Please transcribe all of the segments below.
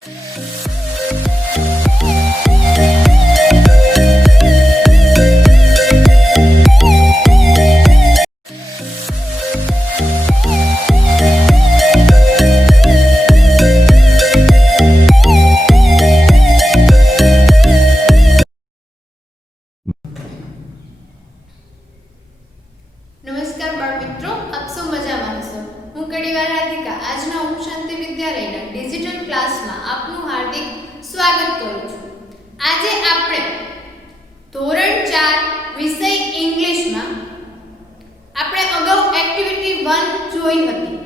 નમસ્કાર બાળ મિત્રો, આપ સૌ મજામાં હશો। હું કડીવાર રાધિકા આજના ઓમ શાંતિ વિદ્યાલયના ડિજિટલ ક્લાસમાં આપનું હાર્દિક સ્વાગત કરું છું। આજે આપણે ધોરણ 4 વિષય ઇંગ્લિશમાં આપણે અગાઉ એક્ટિવિટી 1 જોઈ હતી,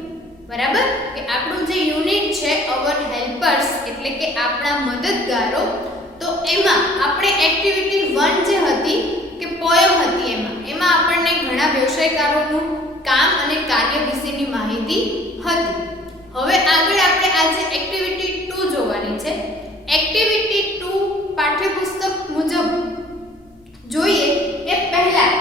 બરાબર? કે આપણું જે યુનિટ છે અવર હેલ્પર્સ એટલે કે આપણા મદદગારો, તો એમાં આપણે એક્ટિવિટી 1 જે હતી કે પોયમ હતી, એમાં આપણને ઘણા વ્યવસાયકારોનું કામ અને કાર્ય વિશેની માહિતી હતી। હવે આગળ આપણે આજે એક્ટિવિટી 2 જોવાની છે। એક્ટિવિટી 2 પાઠ્યપુસ્તક મુજબ જોઈએ એ પહેલા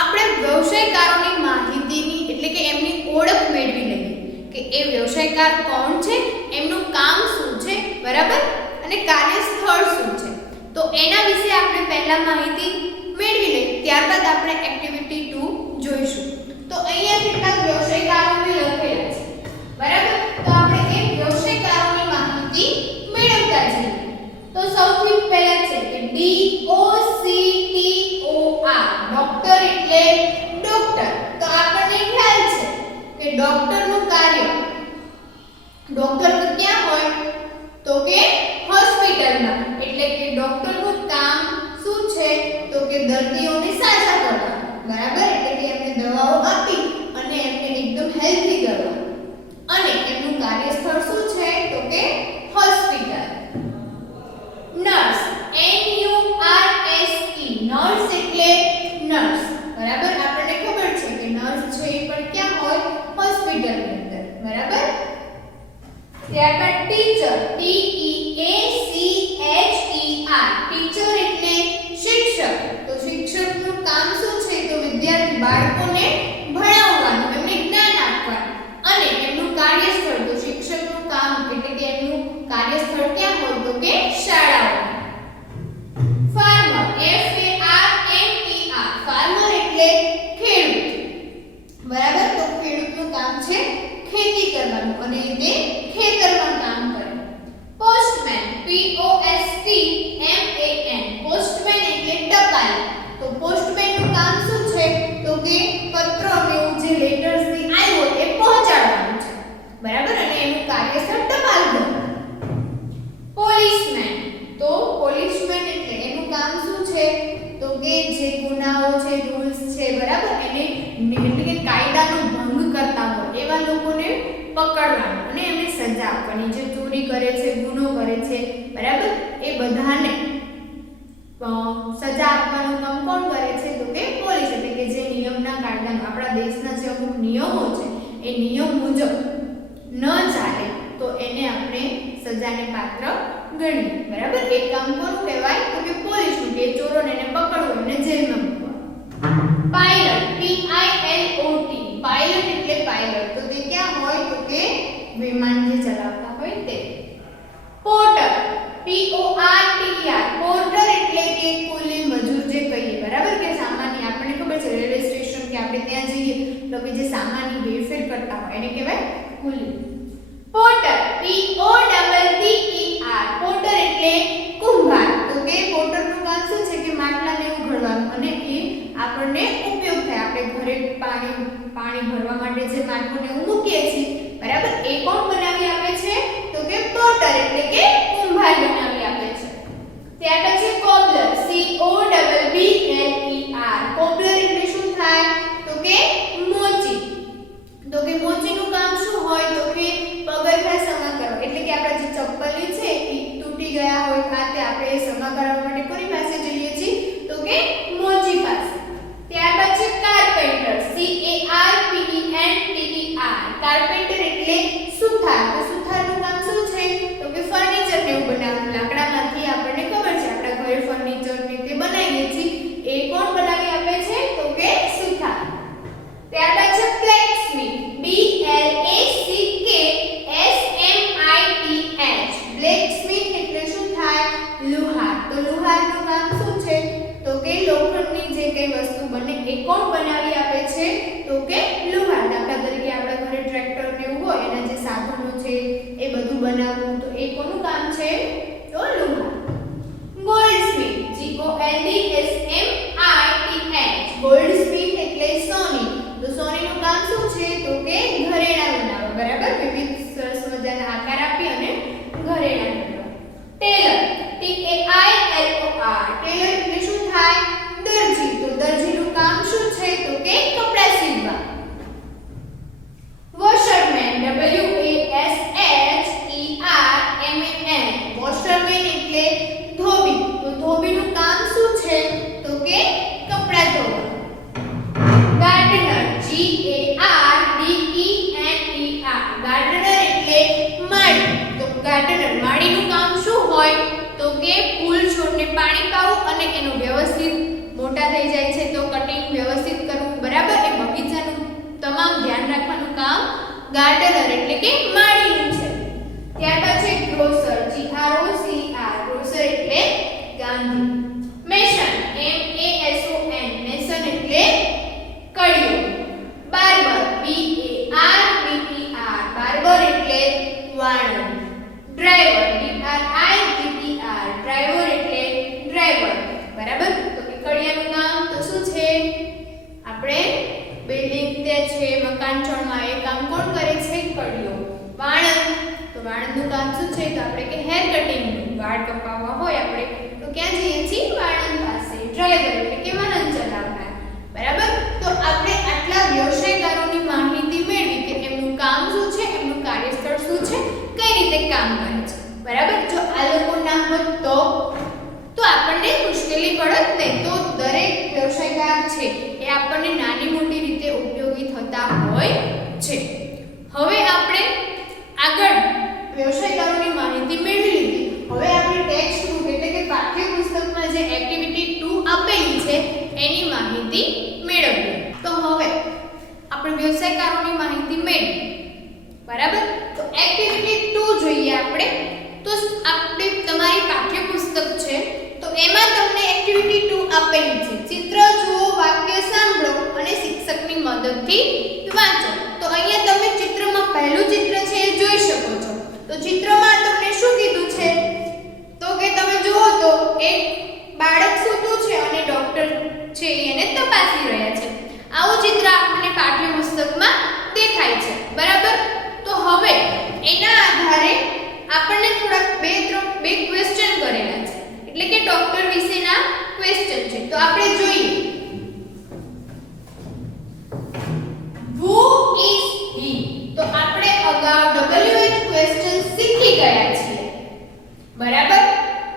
આપણે વ્યવસાયકારોની માહિતીની એટલે કે એમની ઓળખ મેળવી લઈએ કે એ વ્યવસાયકાર કોણ છે, એમનું કામ શું છે, બરાબર, અને કાર્યસ્થળ શું છે, તો એના વિશે આપણે પહેલા માહિતી મેળવી લઈએ, ત્યારબાદ આપણે એક્ટિવિટી 2 જોઈશું। તો અહીંયા કેટલાક વ્યવસાયકારોને લખેલા છે, બરાબર? તો આપણે એ વ્યવસાયકારોની માહિતી મેળવતા જઈએ। તો સૌથી પહેલા છે કે DOCTOR, ડોક્ટર એટલે ડોક્ટર। તો આપણને ખ્યાલ છે કે ડોક્ટરનું કાર્ય, ડોક્ટર ક્યાં હોય તો કે હોસ્પિટલમાં, એટલે કે ડોક્ટરનું કામ શું છે તો કે દર્દીઓને સાજા કરવા, બરાબર, એટલે કે એમને દવાઓ આપી અને એમને એકદમ હેલ્ધી કરવા, અને એમનું કાર્યસ્થળ શું છે તો કે હોસ્પિટલ। નર્સ, NURSE, નર્સ એટલે નર્સ, બરાબર, આપણને ખબર છે કે નર્સ છે એ પણ ક્યાં હોય હોસ્પિટલની અંદર, બરાબર। ત્યારબાદ ટીચર, TEACHER, ટીચર એટલે શિક્ષક। તો શિક્ષકનું કામ શું છે તો વિદ્યાર્થી બાળકોને ભણાવવાનું, એમને જ્ઞાન આપવાનું, અને એમનું કાર્યસ્થળ, તો શિક્ષકનું કામ એટલે કે એમનું કાર્યસ્થળ ક્યાં હોય તો કે શાળાઓ। ફાર્મર, FARMER, ફાર્મર એટલે ખેડૂત, બરાબર, તો ખેડૂતનું કામ છે ખેતી કરવાનું અને તે ખેતરમાં કામ કરે। પોસ્ટમેન, POSTMAN, પોસ્ટમેન એટલે ટપાલી। તો પોસ્ટમેનનું કામ શું છે તો કે પત્ર અને જે લેટર્સ ની આવ્યો એ પહોંચાડવાનું છે, બરાબર, અને એનું કાર્યસ્થળ ટપાલ ઘર। પોલીસમેન, તો પોલીસમેન એટલે એનું કામ શું છે તો કે જે ગુનાઓ છે, રૂલ્સ છે, બરાબર, એને એટલે કે કાયદાનો ભંગ કરતા હોય એવા લોકોને પકડવાનું અને એમને સજા આપવાની, જે ચોરી કરે છે, ગુનો કરે છે, બરાબર, એ બધાને સજા આપવાનું કામ કોણ કરે છે તો કે પોલીસ, એટલે કે જે નિયમના કાયદામાં આપણા દેશના જે અમુક નિયમો છે એ નિયમ મુજબ ન ચાલે તો એને આપણે સજાને પાત્ર ગણીએ, બરાબર। એ કામ કોનું કહેવાય તો કે પોલીસનું, કે ચોરોને એને પકડવું, એને જેલમાં મૂકવા। પાયલટ, PILOT, પાયલટ એટલે પાયલટ, તો તે ક્યાં હોય તો કે વિમાન જે ચલાવતા હોય તે। પોર્ટર, PORTER, પોર્ટર એટલે કે કુલી મજૂર જે કહીએ, બરાબર, કે સામાન્ય આપણને ખબર છે રેલવે સ્ટેશન કે આપણે ત્યાં જઈએ તો કે જે સામાન્ય હેરફેર કરતા હોય એને કહેવાય કુલી। પોર્ટર, POTTER, પોર્ટર એટલે કુંભાર, તો કે પોર્ટરનું કામ શું છે કે માટલાને ઉઘડવાનું અને એ આપણને ઉપયોગ થાય, આપણે ઘરે પાણી ભરવા માટે જે માટલું ને મૂકીએ છીએ, બરાબર, એ કોણ બનાવી આપે છે કોણ બનાવી આપે છે તો કે લુહાર. દાખલા તરીકે આપણા ઘરે ટ્રેક્ટર ને એવું હોય એના જે સાધનો છે એ બધું બનાવવું તો એ કોનું કામ છે તો લુહાર. ગોલ્ડસ્મિથ GOLDSMITH ગોલ્ડસ્મિથ એટલે સોની. તો સોનીનું કામ શું છે તો કે ઘરેણાં બનાવવા, બરાબર, વિવિધ સરસ મજાના આકાર આપી અને ઘરેણાં બનાવવા. ટેલર TAILOR ટેલર એટલે શું થાય દરજી. તો દરજીનું કામ શું છે તો કે કપડાં સીવવા. વોશરમેન WASHERMAN વોશરમેન એટલે ધોબી. તો ધોબીનું કામ શું છે તો કે કપડાં ધોવા. ગાર્ડનર GARDENER ગાર્ડનર એટલે માળી. તો ગાર્ડનર માળીનું કામ શું હોય તો કે ફૂલ છોડને પાણી પાવું અને એનું વ્યવસ્થિત મોટા થઈ જાય છે તો કટિંગ વ્યવસ્થિત કરવું, બરાબર, એ બગીચાનું તમામ ધ્યાન રાખવાનું કામ ગાર્ડનર એટલે કે માળીનું છે. ત્યારબાદ છે ગ્રોસર GROCR ગ્રોસર એટલે ગાંધી. મેસન MASON મેસન એટલે કડિયો. બાર્બર BARBER બાર્બર એટલે વાળંદ. ડ્રાઈવર DRIVER ડ્રાઈવર એટલે ડ્રાઈવર, બરાબર. તો કડિયાનું કામ તો શું છે આપણે બિલ્ડિંગ તે છે મકાન ચણવા એ કામ કોણ કરે છે કડિયો. વાળંદ તો વાળંદનું કામ શું છે તો આપણે કે હેર કટિંગ, વાળ કપાવવા હોય આપણે તો ક્યાં જઈએ છીએ વાળંદ પાસે. ડ્રાઈવર એટલે કે વાહન ચલાવનાર, બરાબર. તો આપણે આટલા વ્યવસાયકારોની માહિતી મેળવી કે એમનું કામ શું છે, એમનું કાર્યસ્થળ શું છે, કઈ રીતે કામ કરે છે, બરાબર. જો આ લોકો ના હોત તો આપણને મુશ્કેલી પડત નહીં. તો દરેક વ્યવસાયકાર છે એ આપણને નાની મોટી રીતે ઉપયોગી થતા હોય છે. હવે આપણે આગળ વ્યવસાયકારોની માહિતી મેળવી લીધી. હવે આપણે ટેક્સ્ટ બુક એટલે કે પાઠ્યપુસ્તકમાં જે એક્ટિવિટી 2 આપેલી છે એની માહિતી મેળવીએ. તો હવે આપણે વ્યવસાયકારોની માહિતી મેળવી, બરાબર. તો એક્ટિવિટી 2 જોઈએ આપણે. તો આપણે તમારી પાઠ્યપુસ્તક છે તો એમાં તમને એક્ટિવિટી 2 આપેલી છે. ચિત્ર જુઓ, વાક્ય સાંભળો અને શિક્ષકની મદદથી વાંચો. તો અહીંયા તમે ચિત્રમાં પહેલું ચિત્ર છે એ જોઈ શકો છો. તો ચિત્રમાં તમને શું કીધું છે તો કે તમે જુઓ તો એક બાળક સૂતું છે અને ડોક્ટર છે એને તપાસી રહ્યા છે. આવું ચિત્ર આપણને પાઠ્યપુસ્તકમાં દેખાય છે, બરાબર. તો હવે એના આધારે આપણને થોડાક બે ક્વેશ્ચન કરેલા છે, એટલે કે ડોક્ટર વિશેના ક્વેશ્ચન છે. તો આપણે જોઈએ who is he. તો આપણે અગાઉ WH ક્વેશ્ચન શીખી ગયા છીએ, બરાબર,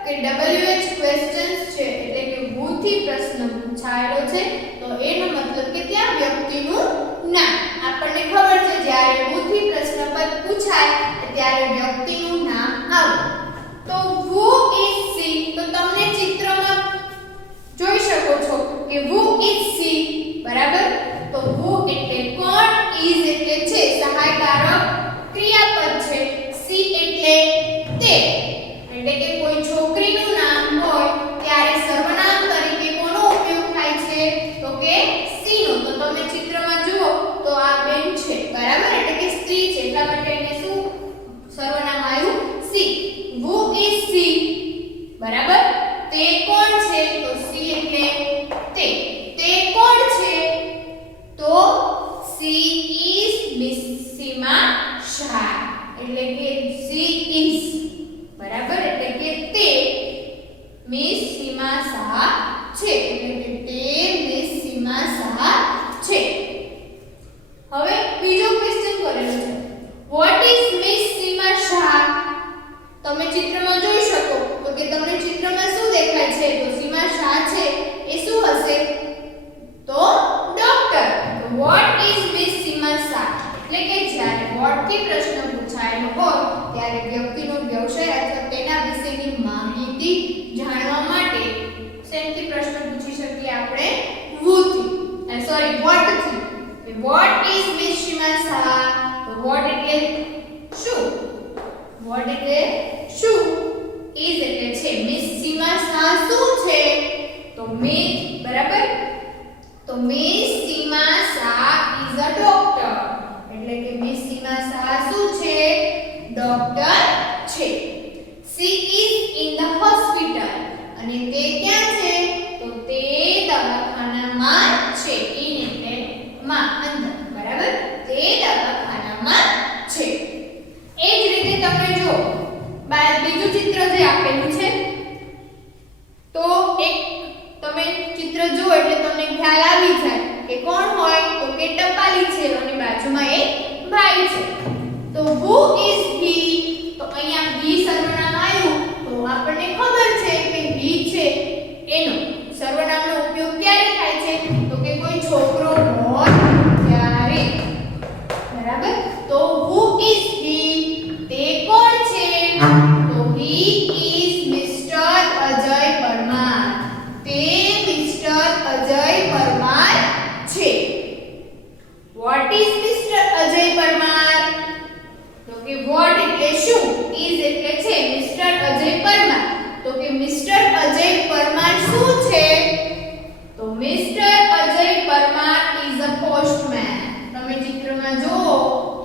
કે WH ક્વેશ્ચન્સ છે એટલે કે who થી પ્રશ્ન પૂછાયેલો છે તો એનો મતલબ કે ત્યાં વ્યક્તિનું નામ. આપણને ખબર છે જ્યારે who થી પ્રશ્ન પદ પૂછાય ત્યારે વ્યક્તિનું નામ આવે. તો who is she તો તમને ચિત્રમાં જોઈ શકો છો કે who is she, બરાબર. તો who એટલે કોણ, is એટલે છે સહાયકારક ક્રિયાપદ છે, she એટલે તે. એટલે કે કોઈ છોકરીનું નામ હોય ત્યારે સર્વનામ તરીકે કોનો ઉપયોગ થાય છે તો કે she નો. તો તમે ચિત્રમાં જુઓ તો આ બેન છે, બરાબર, એટલે કે સ્ત્રી છે એટલા માટે એને શું સર્વનામ આવ્યું she. who is she, બરાબર. તે કોણ છે તો she એટલે તે. તે કોણ છે તો she is Miss Seema Shah એટલે કે she is, બરાબર, એટલે કે તે મિસ સીમા શાહ છે, એટલે કે તે મિસ સીમા શાહ છે. હવે બીજો ક્વેશ્ચન કરેલો છે what is Miss Seema Shah. તમે ચિત્રમાં જોઈ શકો તો કે તમને ચિત્રમાં શું દેખાય છે તો સીમા શાહ છે એ શું હશે તો doctor. what is Miss Seema Shah એટલે કે જ્યારે what થી પ્રશ્ન પૂછાયેલો હોય ત્યારે વ્યક્તિનો વ્યવસાય અથવા તેના વિશેની માહિતી જાણવા માટે શેથી પ્રશ્ન પૂછી શકીએ આપણે who થી, what થી. what is Miss Seema Shah તો what એટલે શું, what એટલે શું, is એટલે છે Miss Seema Shah શું છે તો મિસ, બરાબર. તો મિસ ચિત્ર જે આપેલું છે તો એક તમે ચિત્ર જુઓ એટલે તમને ખ્યાલ આવી જાય કે કોણ હોય તો કે ટપાલી છે અને બાજુમાં એક ભાઈ છે. તો who is he? તો અહીંયા he સર્વનામ આવ્યું તો આપણને ખબર છે કે he છે એનો સર્વનામનો ઉપયોગ ક્યારે થાય છે તો કે કોઈ છોકરો હોય ત્યારે. બરાબર. તો who is he? તે કોણ છે? તો he is Mr. Ajay Parmar. તે Mr. અજય પરમાર છે. What is Mr. Ajay Parmar? તો કે what એટલે શું, is એટલે છે, Mr. અજય પરમાર. તો કે Mr. અજય પરમાર શું છે? તો Mr. Ajay Parmar is a postman. તમે ચિત્રમાં જુઓ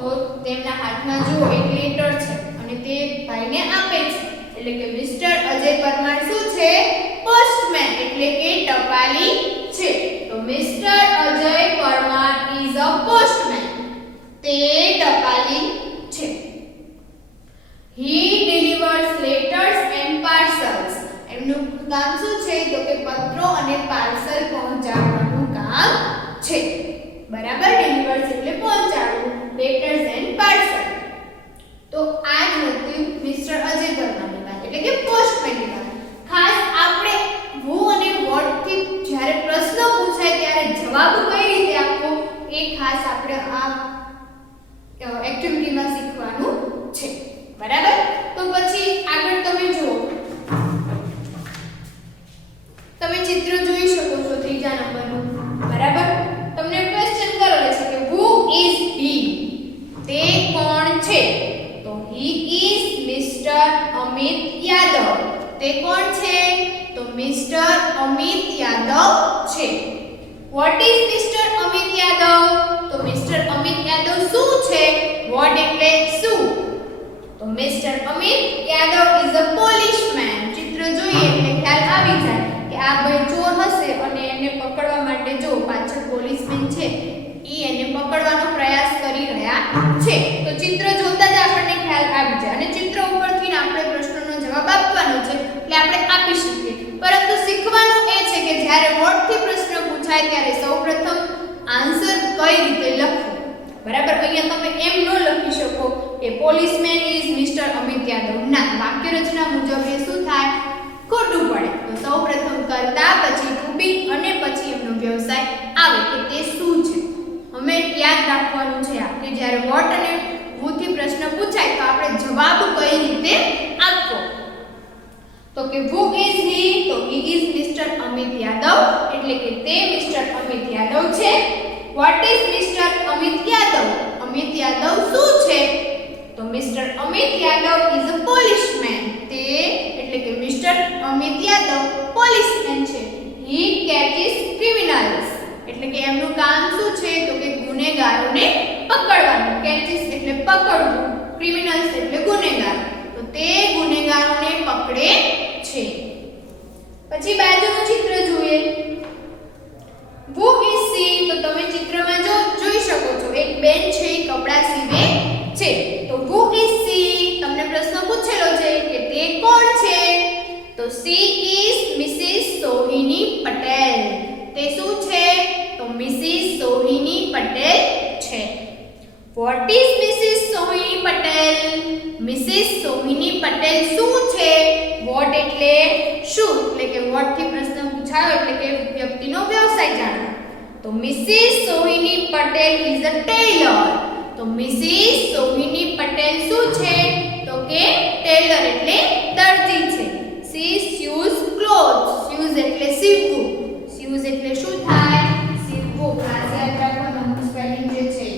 તો તેમના હાથમાં જુઓ એક લેટર છે અને તે ભાઈને આપે છે એટલે કે Mr. અજય પરમાર શું છે? પોસ્ટમેન એટલે કે ટપાલી છે. તો Mr. Ajay Parmar is a postman. તે ટપાલી છે. He delivers letters and parcels. એમનું કામ શું છે તો કે પત્રો અને પાર્સલ પહોંચાડવાનું કામ છે. બરાબર. delivers એટલે પહોંચાડવું, letters and parcel. તો આ જ હતું મિસ્ટર અજય પરમારની વાત એટલે કે પોસ્ટમેનની વાત. ખાસ આપણે who અને what થી જ્યારે પ્રશ્ન પૂછાય ત્યારે જવાબ કઈ રીતે આપવો એ ખાસ આપણે આ એક્ટિવિટીમાં શીખવાનું છે. બરાબર. તો પછી આગળ તમે જુઓ, તમે ચિત્ર જોઈ શકો છો ત્રીજા નંબરનું. બરાબર. તમને ક્વેશ્ચન કરેલો છે કે who is he? તે કોણ છે? તો he is Mr. Amit Yadav. તે કોણ છે? તો Mr. અમિત યાદવ છે. What is Mr. Amit Yadav? તો Mr. અમિત યાદવ શું છે? What એટલે શું? તો Mr. Amit Yadav is a policeman. ચિત્ર જોઈએ એટલે ખ્યાલ આવી જાય કે આ ભાઈ ચોર હશે અને એને પકડવા માટે જો પાછળ પોલીસમેન છે ઈ એને પકડવાનો પ્રયાસ કરી રહ્યા છે. તો ચિત્ર જોતા જ આપણને ખ્યાલ આવી જાય અને ચિત્ર ઉપરથી આપણે પ્રશ્નનો જવાબ આપવાનો છે એટલે આપણે આપી શકીએ. પરંતુ શીખવાનું એ છે કે જ્યારે what થી પ્રશ્ન પૂછાય ત્યારે સૌપ્રથમ આન્સર કઈ રીતે લખવું. બરાબર. અહીંયા તમે એમ ન લખી શકો કે policeman is mister Amit Yadav. ના, વાક્ય રચના મુજબ એ શું થાય? ખોટું પડે. તો સૌપ્રથમ કરતા પછી ટુ બી અને પછી એમનો વ્યવસાય આવે કે તે શું છે. અમે યાદ રાખવાનું છે આ કે જ્યારે what અને who થી પ્રશ્ન પૂછાય તો આપણે જવાબ કઈ રીતે આપવો. તો કે who is he? તો he is Mr. Amit Yadav એટલે કે તે મિસ્ટર અમિત યાદવ છે. What is Mr. Amit Yadav? Amit Yadav શું છે? તો Mr. Amit Yadav is a policeman. તે એટલે કે મિસ્ટર અમિત યાદવ પોલીસમેન છે. He catches criminals. એટલે કે એમનું કામ શું છે તો કે ગુનેગારોને પકડવાનું. catches એટલે પકડવું, criminals એટલે ગુનેગાર. તો તે ગુનેગારોને પકડે છે. પછી બાજુનું ચિત્ર જોઈએ. who is she? તો તમે ચિત્રમાં જોઈ શકો છો એક બેન છે કપડા સીવે છે. તો who is she? તમને પ્રશ્ન પૂછેલો છે કે તે કોણ છે? તો she is Mrs. સોહિની પટેલ. તે શું છે? તો Mrs. સોહિની પટેલ છે. What is Mrs. સોહિની Patel? Mrs. સોહિની Patel શું છે? What એટલે શું એટલે કે what થી પ્રશ્ન પૂછાયો એટલે કે વ્યક્તિનો વ્યવસાય જાણવો. તો Mrs. સોહિની Patel is a tailor. તો Mrs. સોહિની પટેલ શું છે? તો કે ટેલર એટલે દરજી છે. She sews clothes. sews એટલે સીવવું. sews એટલે શું થાય? સીવવું. ખાસ યાદ રાખવાનું સ્પેલિંગ જે છે.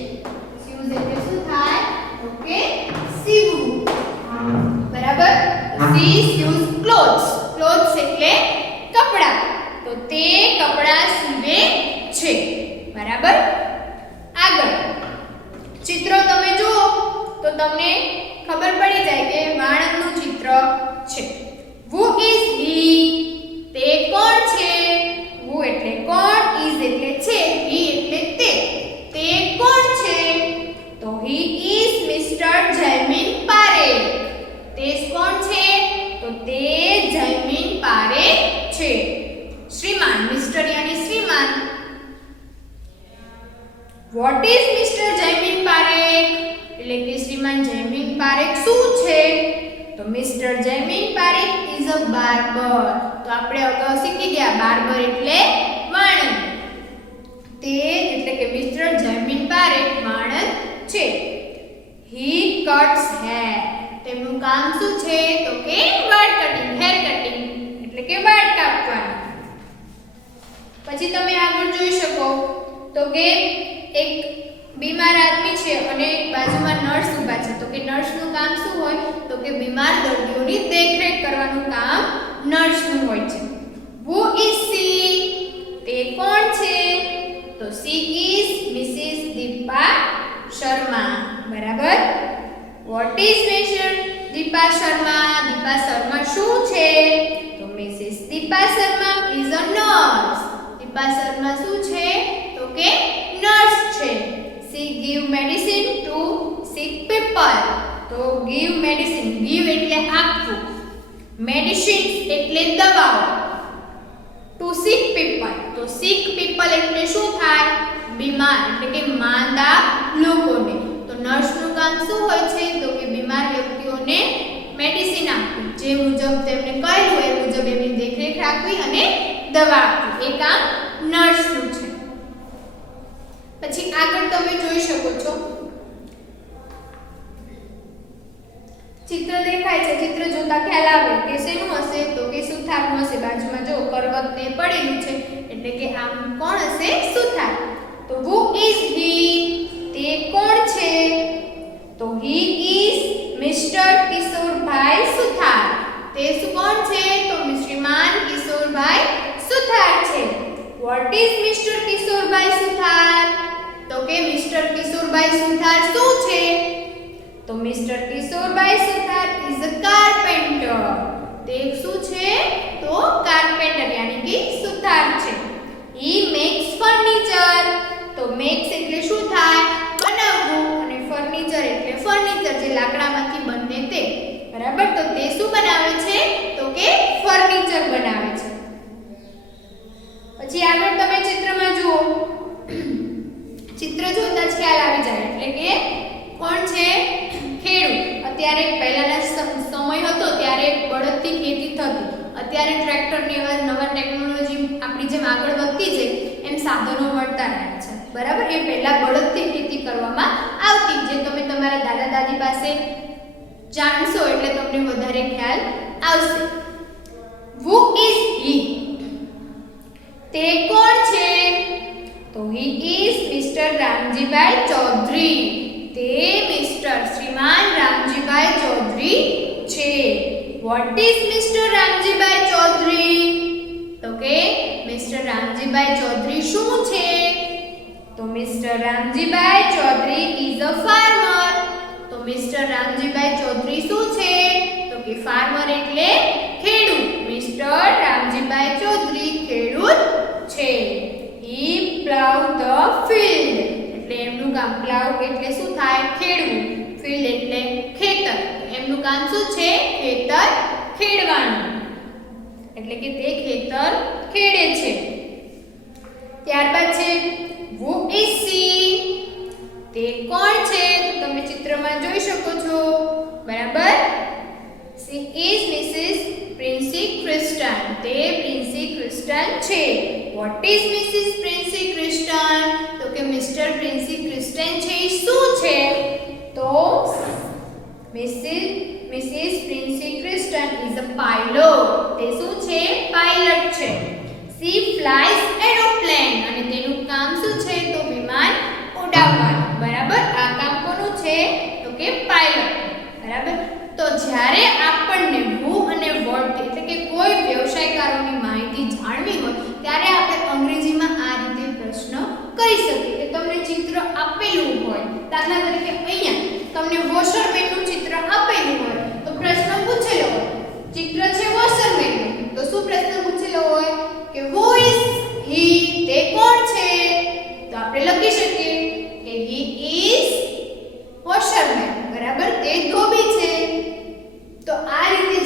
sews એટલે શું થાય? તો કે સીવવું. બરાબર. She sews clothes. clothes એટલે કપડા. તો તે કપડા સીવે છે. બરાબર. આગળ ચિત્રો તમે જુઓ તો તમને ખબર પડી જાય કે વાણંદનું ચિત્ર છે. who is he? તે કોણ છે? who એટલે કોણ, is એટલે છે, he એટલે તે. તે કોણ છે? તો he is Mr. Jaymin Parekh. તે કોણ છે? તો તે જયમીન પારેખ છે. શ્રીમાન મિસ્ટર યાની શ્રીમાન. What is Mister Jaymin Parekh? એટલે કે શ્રીમાન જયમીન પારેખ શું છે? તો Mister Jaymin Parekh is a barber. તો આપણે અગાઉ શીખી ગયા બાર્બર એટલે વાણંદ. તે એટલે કે મિસ્ટર જયમીન પારેખ વાણંદ છે. હી કટ્સ હેર. તેમનું કામ શું છે? તો કે વાળ કટિંગ, હેર કટિંગ એટલે કે વાળ કાપવાનું. પછી તમે આગળ જોઈ શકો તો કે એક બીમાર આદમી છે અને બાજુમાં નર્સ ઊભા છે. તો કે નર્સનું કામ શું હોય? તો કે બીમાર દર્દીઓની દેખરેખ કરવાનું કામ નર્સનું હોય છે. Who is she? તે કોણ છે? તો she is Mrs. Deepa Sharma. બરાબર. What is Mrs. Deepa Sharma? Deepa Sharma શું છે? તો Mrs. Deepa Sharma is a nurse. Deepa Sharma શું છે? તો કે નર્સ છે. She give medicine to sick people. તો give medicine, give એટલે આપવું, medicine એટલે દવાઓ, to sick people. તો sick people એટલે શું થાય? બીમાર એટલે કે માંદા લોકોને. તો નર્સનું કામ શું હોય છે? તો કે બીમાર વ્યક્તિઓને મેડિસિન આપવી, જે મુજબ તેમને કહ્યું હોય એ મુજબ એમની દેખરેખ રાખવી અને દવા આપવી. એ કામ નર્સનું છે. પછી આગળ તમે જોઈ શકો છો ચિત્ર દેખાય છે. ચિત્ર જોતા ખ્યાલ આવે કે શેનું હશે? તો કે સુથારનું હશે. બાજુમાં જો કરવત ને પડેલું છે એટલે કે આમ કોણ હશે? સુથાર. તો who is he? તે કોણ છે? તો he is Mr. કિશોરભાઈ સુથાર. તે કોણ છે? તો શ્રીમાન કિશોરભાઈ સુથાર છે. What is Mr. કિશોરભાઈ સુથાર? તો કે મિસ્ટર કિશોરભાઈ સુથાર શું છે? તો mister Kishorbhai Suthar is a carpenter. તે શું છે? તો કાર્પેન્ટર યાની કે સુથાર છે. He makes furniture. તો makes એટલે શું થાય? બનાવવું, અને ફર્નિચર એટલે ફર્નિચર જે લાકડામાંથી બને તે. બરાબર. તો તે શું બનાવે છે? તો કે ફર્નિચર બનાવે છે. પછી આગળ તમે ચિત્રમાં જુઓ. ચિત્ર જોતા જ ખ્યાલ આવી જાય એટલે કે કોણ છે? ખેડૂત. અત્યારે પહેલાના સમય હતો ત્યારે બળદથી ખેતી થતી. અત્યારે ટ્રેક્ટરની નવા ટેકનોલોજી આપણી જેમ આગળ વધતી જાય એમ સાધનો મળતા રહ્યા છે. બરાબર. એ પહેલા બળદથી ખેતી કરવામાં આવતી, જે તમે તમારા દાદા દાદી પાસે જાણશો એટલે તમને વધારે ખ્યાલ આવશે. Who is he? તે કોણ છે? તો he is Mr. Ramjibhai Chaudhary. તે મિસ્ટર શ્રીમાન રામજીભાઈ ચૌધરી છે. What is Mr. Ramjibhai Chaudhary? તો કે મિસ્ટર રામજીભાઈ ચૌધરી શું છે? તો mister Ramjibhai Chaudhary is a farmer. તો મિસ્ટર રામજીભાઈ ચૌધરી શું છે? તો કે ફાર્મર એટલે ખેડૂત. મિસ્ટર રામજીભાઈ ચૌધરી ખેડૂત છે. He plow the field. એટલે એમનું કામ પ્લાવ એટલે શું થાય? ખેડવું. ફિલ્ડ એટલે ખેતર. એમનું કામ શું છે? ખેતર ખેડવાનું. એટલે કે તે ખેતર ખેડે છે. ત્યારબાદ છે who is she? તે કોણ છે? તો તમે ચિત્રમાં જોઈ શકો છો. બરાબર. she is Mrs. પ્રિન્સી ક્રિસ્ટન. તે પ્રિન્સી ક્રિસ્ટન છે. What is Mrs. પ્રિન્સી ક્રિસ્ટન? તો કે મિસ્ટર પ્રિન્સી ક્રિસ્ટન છે એ શું છે? તો Mrs. Princy ક્રિસ્ટન is a pilot. તે શું છે? પાયલટ છે. She flies aeroplane. અને તેનું કામ શું છે? તો વિમાન ઉડાવવાનું. બરાબર. આ કામ કોનું છે? તો કે પાયલટ. બરાબર. તો જ્યારે આપણને who અને what એટલે કે કોઈ વ્યવસાયકારોની માહિતી જાણવી હોય ત્યારે આપણે અંગ્રેજીમાં આ રીતે પ્રશ્ન કરી શકીએ કે તમને ચિત્ર આપેલું હોય. દાખલા તરીકે અહીંયા તમને વોશરમેનનું ચિત્ર આપેલું હોય તો પ્રશ્ન પૂછેલો હોય. ચિત્ર છે વોશરમેનનું, તો શું પ્રશ્ન પૂછેલો હોય કે who is he? તે કોણ છે? તો આપણે લખી શકીએ કે he is washerman. બરાબર. તે ધોબી છે. તો આ રીતે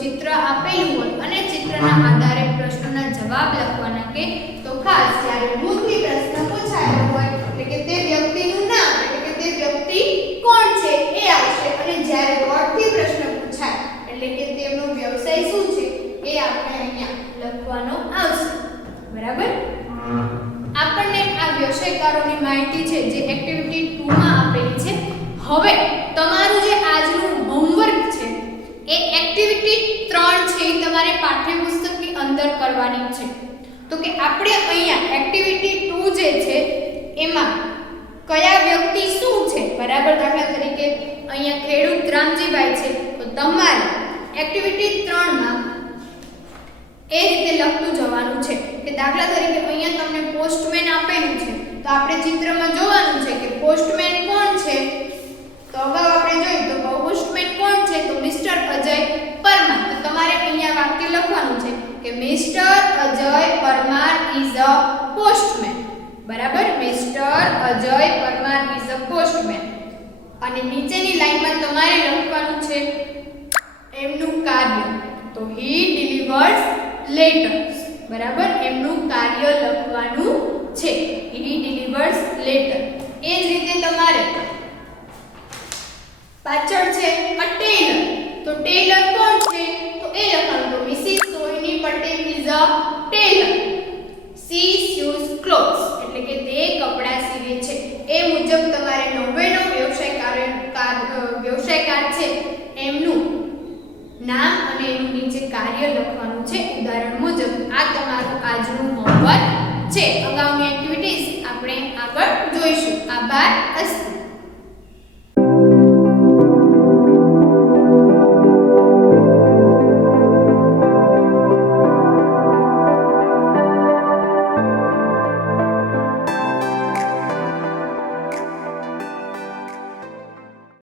ચિત્ર આપેલું હોય અને ચિત્રના આધારે પ્રશ્નના જવાબ લખવાના કે તો ખાસ જ્યારે મુખથી પ્રશ્ન પૂછાયો હોય એટલે કે તે વ્યક્તિનું નામ એટલે કે તે વ્યક્તિ કોણ છે એ આવશે અને જ્યારે વર્ડથી પ્રશ્ન પૂછાય એટલે કે તેમનો વ્યવસાય શું છે એ આપણે અહીંયા લખવાનો આવશે બરાબર આપણને આ વ્યવસાયકારોની માહિતી છે જે એક્ટિવિટી 2 માં આપેલી છે હવે તમારું જે આજનું હોમવર્ક છે એ એક્ટિવિટી 3 છે એ તમારે પાઠ્યપુસ્તકની અંદર કરવાની છે તો કે આપણે અહીંયા એક્ટિવિટી 2 જે છે એમાં કયા વ્યક્તિ શું છે બરાબર દાખલા તરીકે અહીંયા ખેડૂત રામજીભાઈ છે તો તમારે એક્ટિવિટી 3 માં એ રીતે લખતું જવાનું છે કે દાખલા તરીકે અહીંયા તમને પોસ્ટમેન આપેલું છે તો આપણે ચિત્રમાં જોવાનું છે કે પોસ્ટમેન કોણ છે તો અગાઉ આપણે જોયું તો પોસ્ટમેન કોણ છે તો મિસ્ટર અજય પરમાર તો તમારે અહીંયા વાક્ય લખવાનું છે કે Mister Ajay Parmar is a postman બરાબર Mister Ajay Parmar is a postman અને નીચેની લાઈનમાં તમારે લખવાનું છે એમનું કાર્ય તો હી ડિલિવર્સ લેટર્સ બરાબર એમનું કાર્ય લખવાનું છે હી ડિલિવર્સ લેટર એ જ રીતે તમારે પાછળ છે અ ટેલર તો ટેલર કોણ છે તો એ લખવાનું તો Mrs Sohini Patel is a tailor she sews clothes એટલે કે તે કપડા સીવે છે એ મુજબ તમારે 90નો વ્યવસાયકાર છે એમનું નામ અને એનું નીચે કાર્ય લખવાનું છે ઉદાહરણ મુજબ આ તમારું આજનું હોમવર્ક છે અગાઉની એક્ટિવિટીઝ આપણે આગળ જોઈશું આભાર અસ્તુ